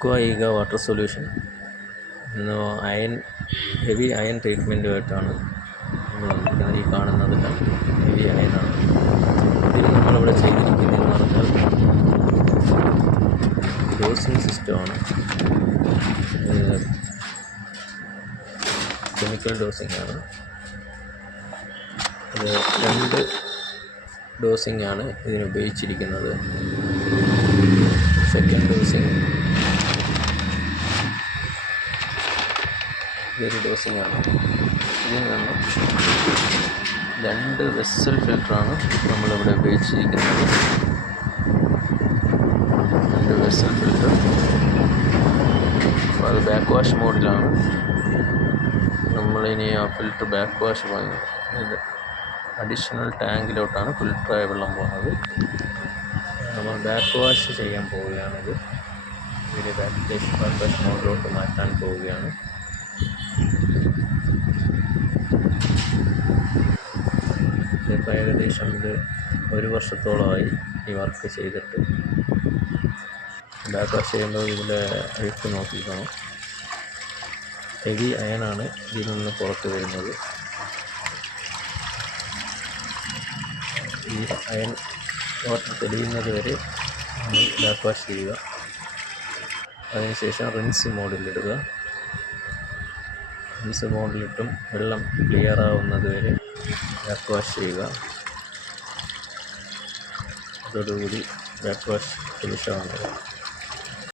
Aqua ഈഗ water solution heavy iron ട്രീറ്റ്മെൻറ്റുമായിട്ടാണ് നമ്മൾ വന്നിരിക്കുന്നത്. ഈ കാണുന്നതെല്ലാം ഹെവി അയണാണ്. ഇതിൽ നമ്മളിവിടെ ചെയ്തിരിക്കുന്നതെന്ന് പറഞ്ഞാൽ ഡോസിങ് സിസ്റ്റമാണ്. കെമിക്കൽ ഡോസിംഗ് ആണ്. ഇത് 2 ഡോസിംഗ് ആണ് ഇതിന് ഉപയോഗിച്ചിരിക്കുന്നത്. സെക്കൻഡ് ഡോസിങ് ഇതൊരു ഡോസിംഗ് ആണ്. ഇതിൽ നിന്ന് 2 വെസൽ ഫിൽറ്ററാണ് നമ്മളിവിടെ ഉപയോഗിച്ചിരിക്കുന്നത്. 2 വെസൽ ഫിൽറ്റർ. അത് ബാക്ക് വാഷ് മോഡിലാണ്. നമ്മളിനി ആ ഫിൽറ്റർ ബാക്ക് വാഷ് ഇത് അഡീഷണൽ ടാങ്കിലോട്ടാണ് ഫിൽറ്ററായ വെള്ളം പോകുന്നത്. നമ്മൾ ബാക്ക് വാഷ് ചെയ്യാൻ പോവുകയാണിത്. ഇതിൽ ബാക്ക് വാഷ് മോഡിലോട്ട് മാറ്റാൻ പോവുകയാണ്. ഇതിപ്പോൾ ഏകദേശം ഇത് 1 വർഷത്തോളമായി ഈ വർക്ക് ചെയ്തിട്ട്. ബാക്ക് വാഷ് ചെയ്യുമ്പോൾ ഇതിലെ അഴുക്ക് നോക്കിക്കണം. ഹെവി അയണാണ് ഇതിൽ നിന്ന് പുറത്ത് വരുന്നത്. ഈ അയൺ വാട്ടർ തെളിയുന്നത് വരെ നമ്മൾ ബാക്ക് വാഷ് ചെയ്യുക. അതിനുശേഷം റിൻസ് മോഡിലിടുക. റിൻസ് മോഡിലിട്ടും വെള്ളം ക്ലിയർ ആവുന്നത് വരെ ബാക്ക് വാഷ് ചെയ്യുക. അതോടുകൂടി ബാക്ക് വാഷ് ഫിനിഷ് ആവുന്നത്.